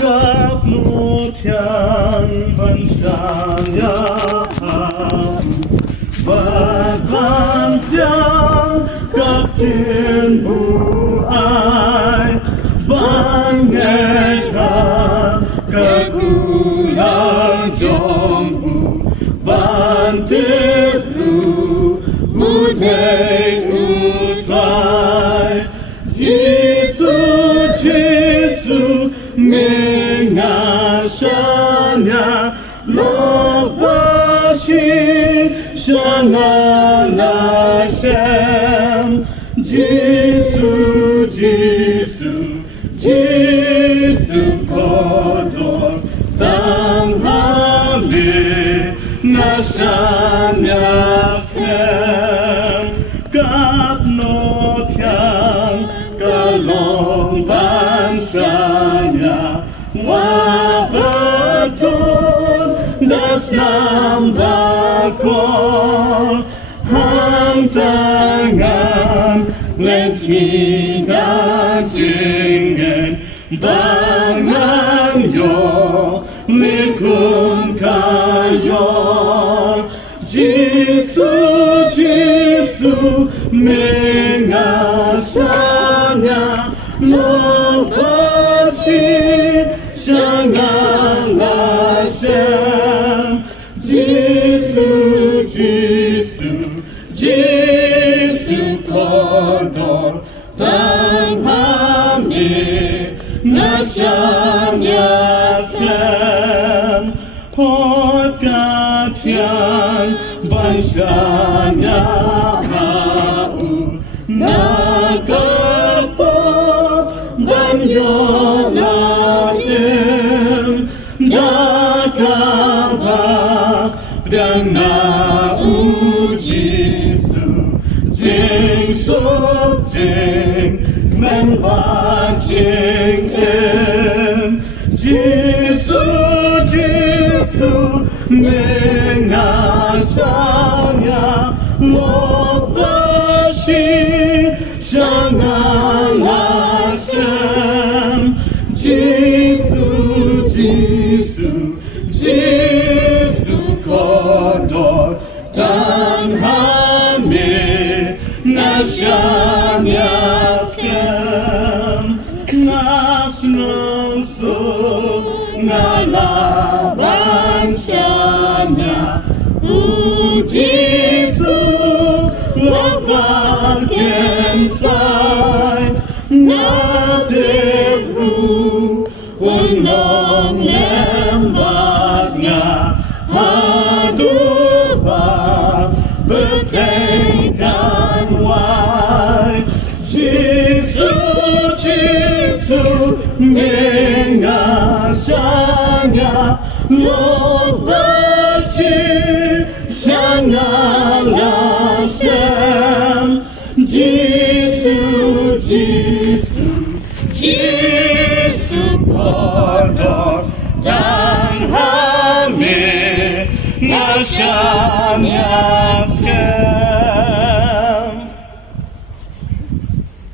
các nô thiên vẫn sáng nhà và ban thiên các thiên bù ai ban nghe các cụ yang trong bù ban tiếp ru bù thế u trai Giêsu mình ngashanya lo ba chi shana na shem Giêsu kodor tam hale ngashanya phem các nô thiên cả lòng ban shanya wa betul das nam bakor hang tangan let kita jingen bangan yo likum kayor Giêsu mengasanya lo basi sangang lasem Giêsu kodor tang hami nasanya sem hot katian bansanya hau nakapot banyonaim nakapa dan na ujisu jing so jing men ba jing em Giêsu mengasanya lo basi sangang lasem Giêsu kodor dan hame nasanya skem nas noso ngalaban shanya Giêsu lokan kensai na debru unong lembagnya haduba bertengkan wai Giêsu mengasanya lo basi sangang lasem Giêsu kodor dan hame nasanya